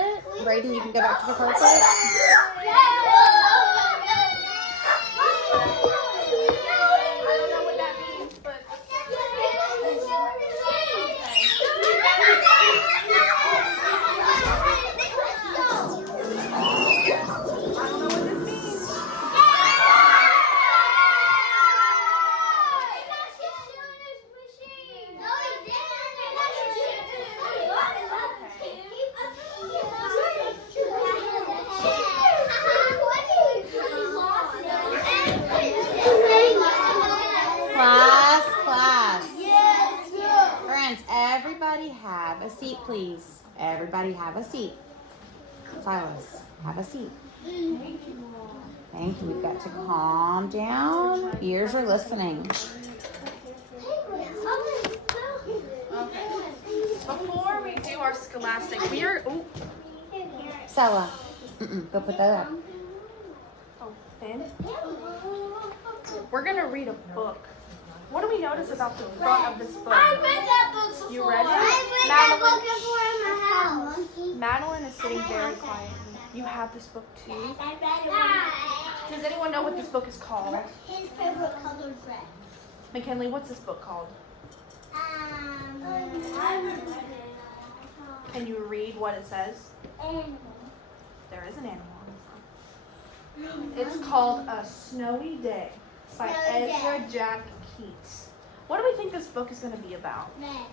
carpet. Brayden, you can go back to the carpet. Class. Friends, everybody have a seat, please. Everybody have a seat. Silas, have a seat. Thank you. We've got to calm down. Ears are listening. Before we do our scholastic, Stella, go put that up. Oh, Finn? We're going to read a book. What do we notice about the front of this book? I read that book before. You read it? I read that book before in my house. Madeline is sitting very quietly. You have this book too? I read it. Does anyone know what this book is called? His favorite color is red. McKinley, what's this book called? I read it. Can you read what it says? Animal. There is an animal on the front. It's called A Snowy Day by Ezra Jack Keats. What do we think this book is going to be about? Red.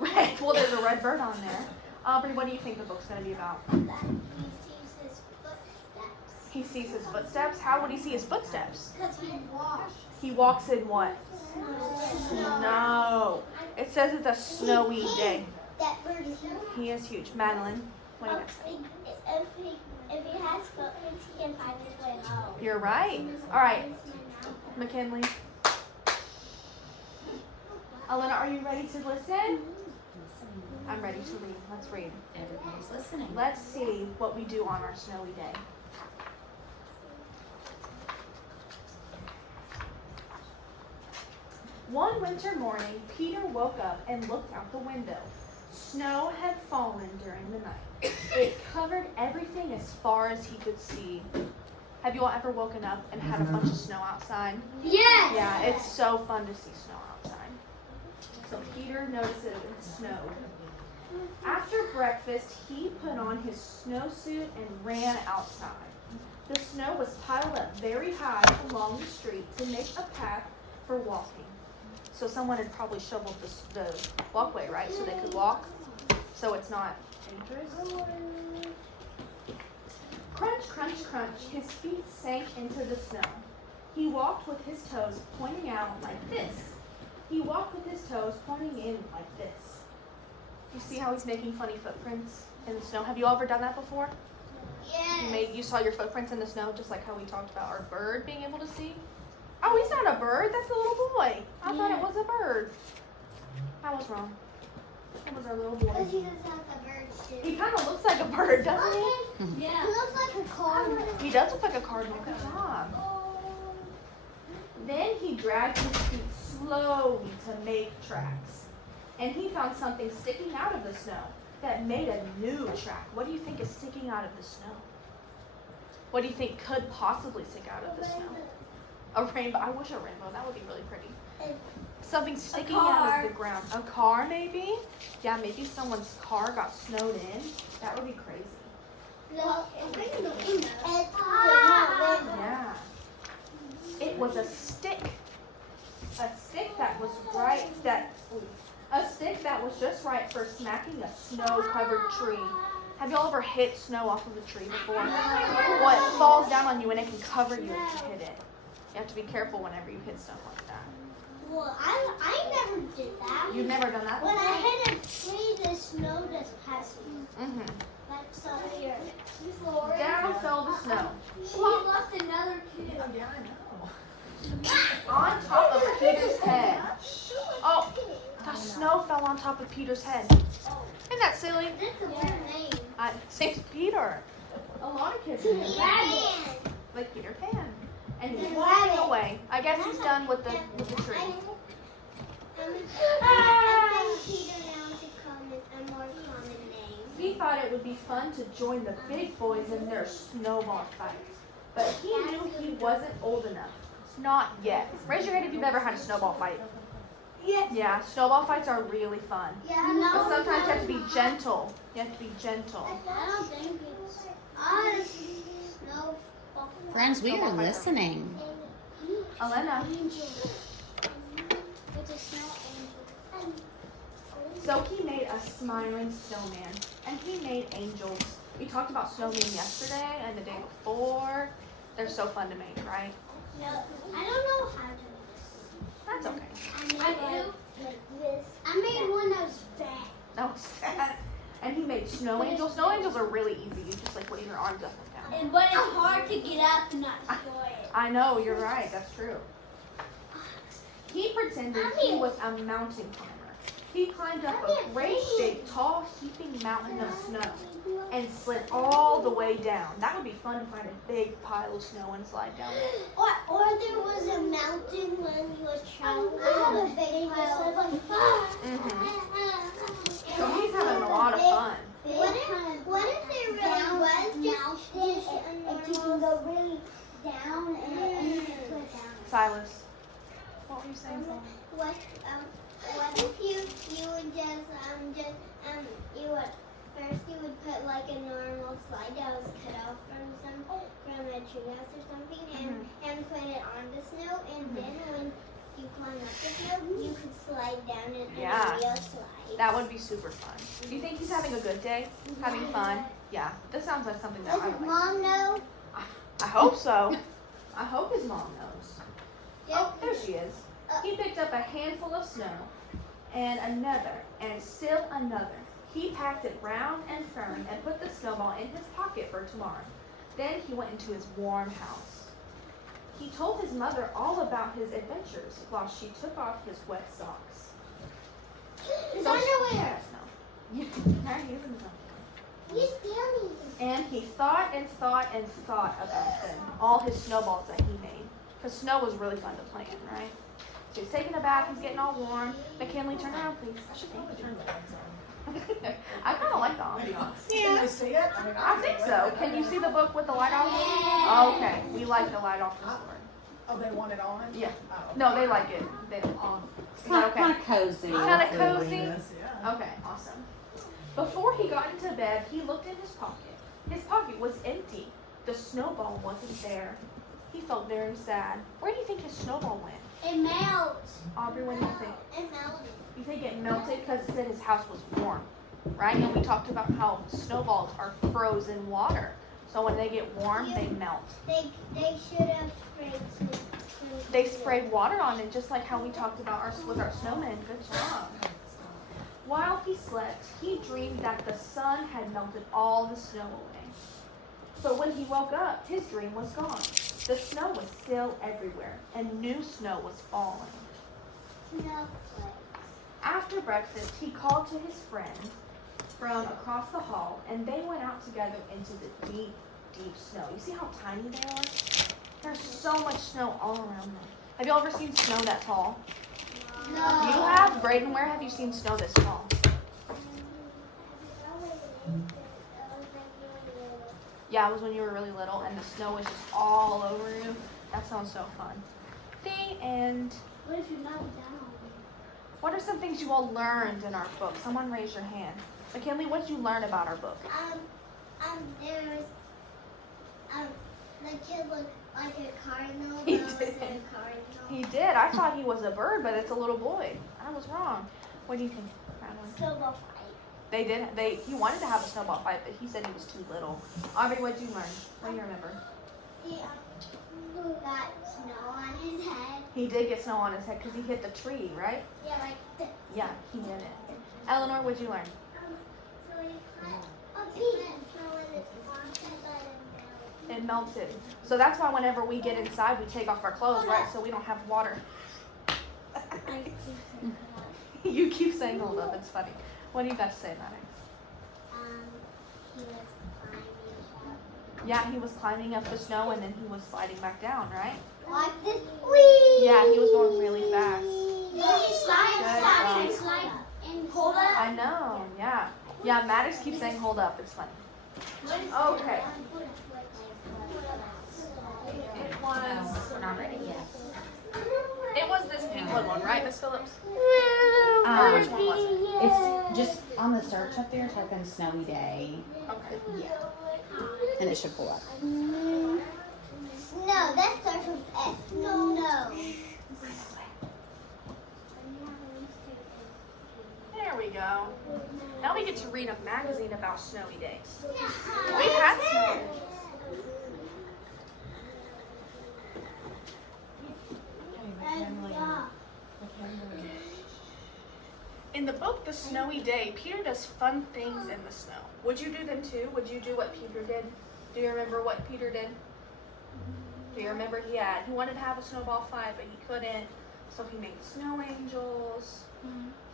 Red. Well, there's a red bird on there. Aubrey, what do you think the book's going to be about? He sees his footsteps. He sees his footsteps. How would he see his footsteps? Because he walks. He walks in what? Snow. No. It says it's a snowy day. That bird is huge. He is huge. Madeline, what do you think? If he has footprints, he can find his way home. You're right. All right, McKinley. Elena, are you ready to listen? I'm ready to read. Let's read. Everybody's listening. Let's see what we do on our snowy day. One winter morning, Peter woke up and looked out the window. Snow had fallen during the night. It covered everything as far as he could see. Have you all ever woken up and had a bunch of snow outside? Yes. Yeah, it's so fun to see snow outside. So Peter noticed it snowed. After breakfast, he put on his snowsuit and ran outside. The snow was piled up very high along the street to make a path for walking. So someone had probably shoveled the walkway, right? So they could walk, so it's not dangerous. Crunch, crunch, crunch. His feet sank into the snow. He walked with his toes pointing out like this. He walked with his toes pointing in like this. You see how he's making funny footprints in the snow? Have you ever done that before? Yes. You saw your footprints in the snow, just like how we talked about our bird being able to see? Oh, he's not a bird. That's a little boy. I thought it was a bird. I was wrong. It was our little boy. Because he looks like a bird too. He kind of looks like a bird, doesn't he? Yeah. He looks like a cardinal. He does look like a cardinal. Good job. Then he dragged his feet slowly to make tracks. And he found something sticking out of the snow that made a new track. What do you think is sticking out of the snow? What do you think could possibly stick out of the snow? A rainbow. I wish a rainbow. That would be really pretty. Something sticking out of the ground. A car, maybe? Yeah, maybe someone's car got snowed in. That would be crazy. Yeah. It was a stick. A stick that was just right for smacking a snow-covered tree. Have y'all ever hit snow off of a tree before? Well, it falls down on you and it can cover you if you hit it. You have to be careful whenever you hit stuff like that. Well, I never did that. You've never done that before? When I hit a tree, the snow just passed me. Mm-hmm. Like so here. Down fell the snow. She left another too. Yeah, I know. On top of Peter's head. Oh, the snow fell on top of Peter's head. Isn't that silly? That's a weird name. Saint Peter. A lot of kids name like Peter Pan. And he's walking away. I guess he's done with the tree. I think Peter now is a more common name. He thought it would be fun to join the big boys in their snowball fight. But he knew he wasn't old enough. Not yet. Raise your hand if you've ever had a snowball fight. Yeah, snowball fights are really fun. But sometimes you have to be gentle. You have to be gentle. I don't think it's snowball. Friends, we are listening. Elena. It's a snow angel. So he made a smiling snowman, and he made angels. We talked about snowmen yesterday and the day before. They're so fun to make, right? No, I don't know how to do this. That's okay. I do like this. I made one that was fat. That was sad. And he made snow angels. Snow angels are really easy. You just like wave your arms up and down. But it's hard to get up and not enjoy it. I know, you're right. That's true. He pretended he was a mountain climber. He climbed up a great big, tall, heaping mountain of snow and slid all the way down. That would be fun to find a big pile of snow and slide down it. Or there was a mountain when you were traveling. I have a big pile. So he's having a lot of fun. What if there really was just you can go really down and slid down? Silas, what were you saying? What if you would you would first you would put like a normal slide that was cut off from a treehouse or something and put it on the snow, and then when you climb up the snow you could slide down it in a real slide. That would be super fun. Do you think he's having a good day? Having fun? Yeah. This sounds like something that Does I his would like. mom know? I hope so. I hope his mom knows. Oh, there she is. He picked up a handful of snow and another and still another. He packed it round and firm and put the snowball in his pocket for tomorrow. Then he went into his warm house. He told his mother all about his adventures while she took off his wet socks. His So underwear. Yeah, there he is in his underwear. He's down here. And he thought and thought and thought about them, all his snowballs that he made. Because snow was really fun to play in, right? So he's taking a bath, he's getting all warm. McKinley, turn around, please. I should think turn around. I kind of like the ambiance. Can they see it? I think so. Can you see the book with the light off? Okay, we like the light off this one. Oh, they want it on? Yeah. Oh. No, they like it. They like it. It's kind Okay. of cozy. Kind of cozy. Yes, yeah. Okay, awesome. Before he got into bed, he looked in his pocket. His pocket was empty. The snowball wasn't there. He felt very sad. Where do you think his snowball went? It melts. Aubrey, what do you think? It melted. You think it melted because it said his house was warm, right? And we talked about how snowballs are frozen water. So when they get warm, they melt. They should have sprayed some. They sprayed water on it, just like how we talked about with our snowmen. Good job. While he slept, he dreamed that the sun had melted all the snow away. But when he woke up, his dream was gone. The snow was still everywhere, and new snow was falling. No. After breakfast, he called to his friend from across the hall, and they went out together into the deep, deep snow. You see how tiny they are? There's so much snow all around them. Have you ever seen snow that tall? No. You have? Braden, where have you seen snow this tall? Yeah, it was when you were really little, and the snow was just all over you. That sounds so fun. The end. What if you knock it down? What are some things you all learned in our book? Someone raise your hand. McKinley, what did you learn about our book? There was, the kid looked like a cardinal. He but it did. wasn't a cardinal. He did. I thought he was a bird, but it's a little boy. I was wrong. What do you think, Madeline? Snowball fight. He wanted to have a snowball fight, but he said he was too little. Aubrey, what did you learn? What do you remember? He got snow on his head. He did get snow on his head because he hit the tree, right? Yeah, like this. Yeah, he did it. Eleanor, what did you learn? So he cut a piece of snow in his pocket, but It melted. So that's why whenever we get inside, we take off our clothes, right? So we don't have water. You keep saying hold up. It's funny. What do you got to say about it? He was climbing up. Yeah, he was climbing up the snow and then he was sliding back down, right? Like this. Whee! Yeah, he was going really fast. Slide, Good slide, job. slide, and hold up. I know, yeah. Yeah, Maddox keeps saying hold up. It's funny. Okay. It was. We're not ready yet. It was this penguin one, right, Miss Phillips? Um, Which one was it? It's just on the search up there, type in snowy day. Okay. Yeah. And it should pull up. No, that starts with S. No. There we go. Now we get to read a magazine about snowy days. We've had snow. In the book, The Snowy Day, Peter does fun things in the snow. Would you do them too? Would you do what Peter did? Do you remember what Peter did? Do you remember he wanted to have a snowball fight, but he couldn't. So he made snow angels.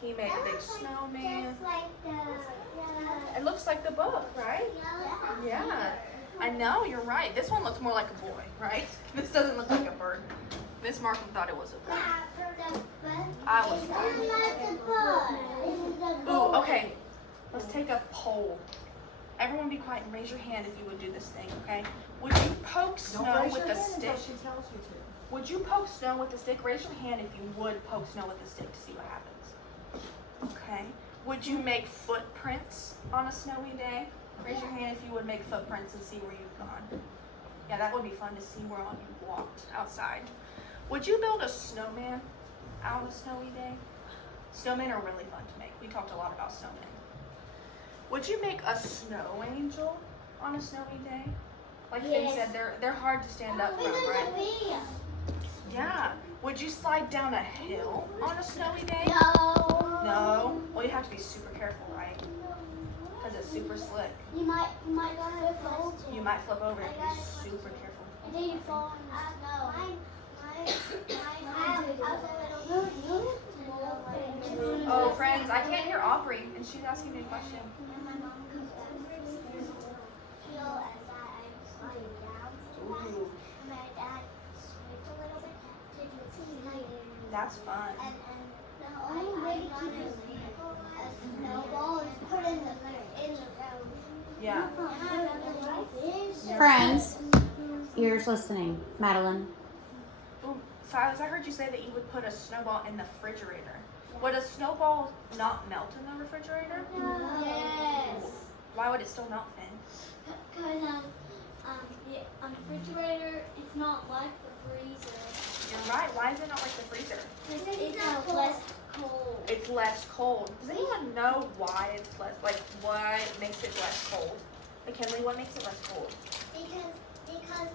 He made a big snowman. Just like the. It looks like the book, right? Yeah. I know, you're right. This one looks more like a boy, right? This doesn't look like a bird. Miss Marcum thought it was a bird. I was wrong. Ooh, okay. Let's take a poll. Everyone be quiet and raise your hand if you would do this thing, okay? Would you poke snow with a stick? She tells you to. Would you poke snow with a stick? Raise your hand if you would poke snow with a stick to see what happens. Okay. Would you make footprints on a snowy day? Raise your hand if you would make footprints and see where you've gone. Yeah, that would be fun to see where all you walked outside. Would you build a snowman out on a snowy day? Snowmen are really fun to make. We talked a lot about snowmen. Would you make a snow angel on a snowy day? Like Finn said, they're hard to stand up from, right? Yeah. Would you slide down a hill on a snowy day? No. Well, you have to be super careful, right? Because it's super slick. You might flip over. You might flip over. You have to be super careful. And then you fall in the snow. Oh, friends, I can't hear Aubrey, and she's asking me a question. Ooh, that's fun. And the only way to keep a snowball is put in the road. Yeah. Friends, ears listening. Madeline. Ooh, Silas, I heard you say that you would put a snowball in the refrigerator. Would a snowball not melt in the refrigerator? Yes. Why would it still melt, Finn? Because on the refrigerator, it's not like the freezer. You're right. Why is it not like the freezer? It's less cold. It's less cold. Does anyone know why it's less, like what makes it less cold? McKinley, what makes it less cold? Because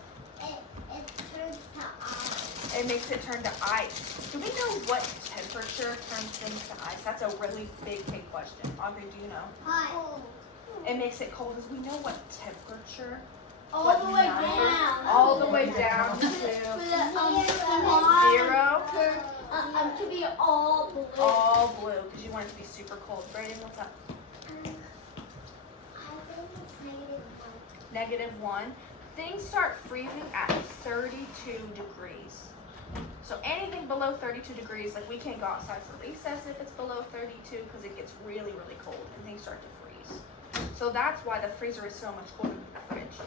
it turns to ice. It makes it turn to ice. Do we know what temperature turns things to ice? That's a really big question. Aubrey, do you know? Hot. It makes it cold as we know what temperature. All What the way number? down. All the way down to Zero. To be all blue. all blue because you want it to be super cold. Brayden, what's up? I think it's -1. Things start freezing at 32 degrees. So anything below 32 degrees, like we can't go outside for recess if it's below 32 because it gets really, really cold and things start to freeze. So that's why the freezer is so much colder than the fridge.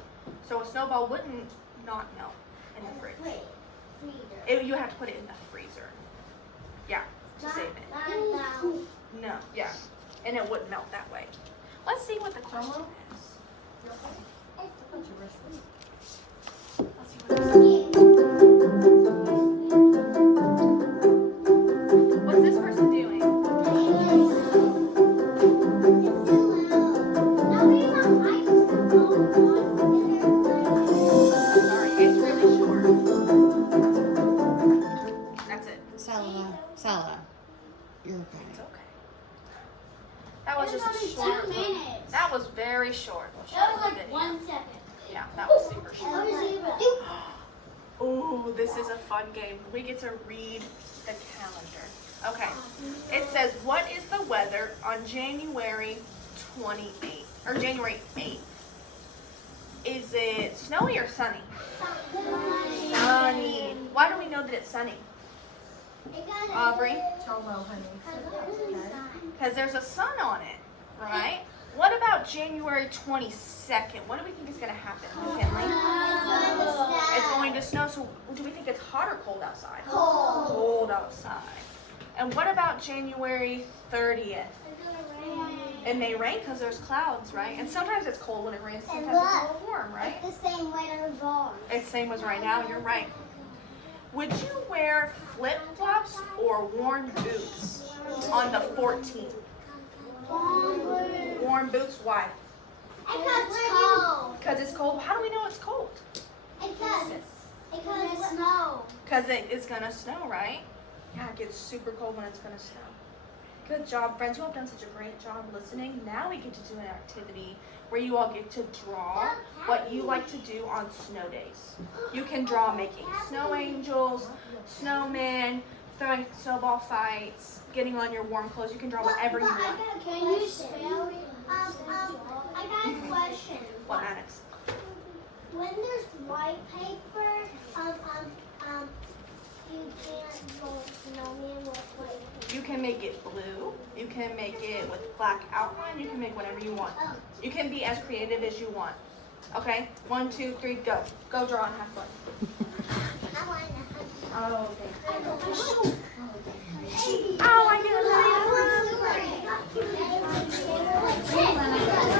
So a snowball wouldn't not melt in the fridge. You have to put it in the freezer. Yeah, to save it. No, yeah. And it wouldn't melt that way. Let's see what the question is. Let's see what it is. What's this person doing? Sorry, it's really short. That's it. Sella. You're okay. It's okay. That was just a short. That was very short. That was like 1 second. Yeah, that was super short. Ooh, this is a fun game. We get to read the calendar. Okay. It says, what is the weather on January 28th? Or January 8th? Is it snowy or sunny? Sunny. Why do we know that it's sunny? Aubrey? Tell well, honey. Because there's a sun on it, right? What about January 22nd? What do we think is going to happen, McKinley? It's going to snow. So do we think it's hot or cold outside? Cold. Cold outside. And what about January 30th? It may rain because there's clouds, right? And sometimes it's cold when it rains. Sometimes it's a little warm, right? It's the same way as ours. It's the same as right now. You're right. Would you wear flip-flops or worn boots on the 14th? Worn boots, why? It's cold. Because it's cold. How do we know it's cold? Because it's snow. Because it is going to snow, right? Yeah, it gets super cold when it's going to snow. Good job, friends. You all have done such a great job listening. Now we get to do an activity where you all get to draw what you like to do on snow days. You can draw making snow angels, snowmen, throwing snowball fights, getting on your warm clothes. You can draw whatever you want. Can you spell it? I got a question. What, Alex? When there's white paper, you can't roll snowman with white paper. You can make it blue. You can make it with black outline. You can make whatever you want. You can be as creative as you want. Okay? 1, 2, 3, go. Go draw and have fun. I want to. Oh, okay. Hey. Oh, I get it. I want to.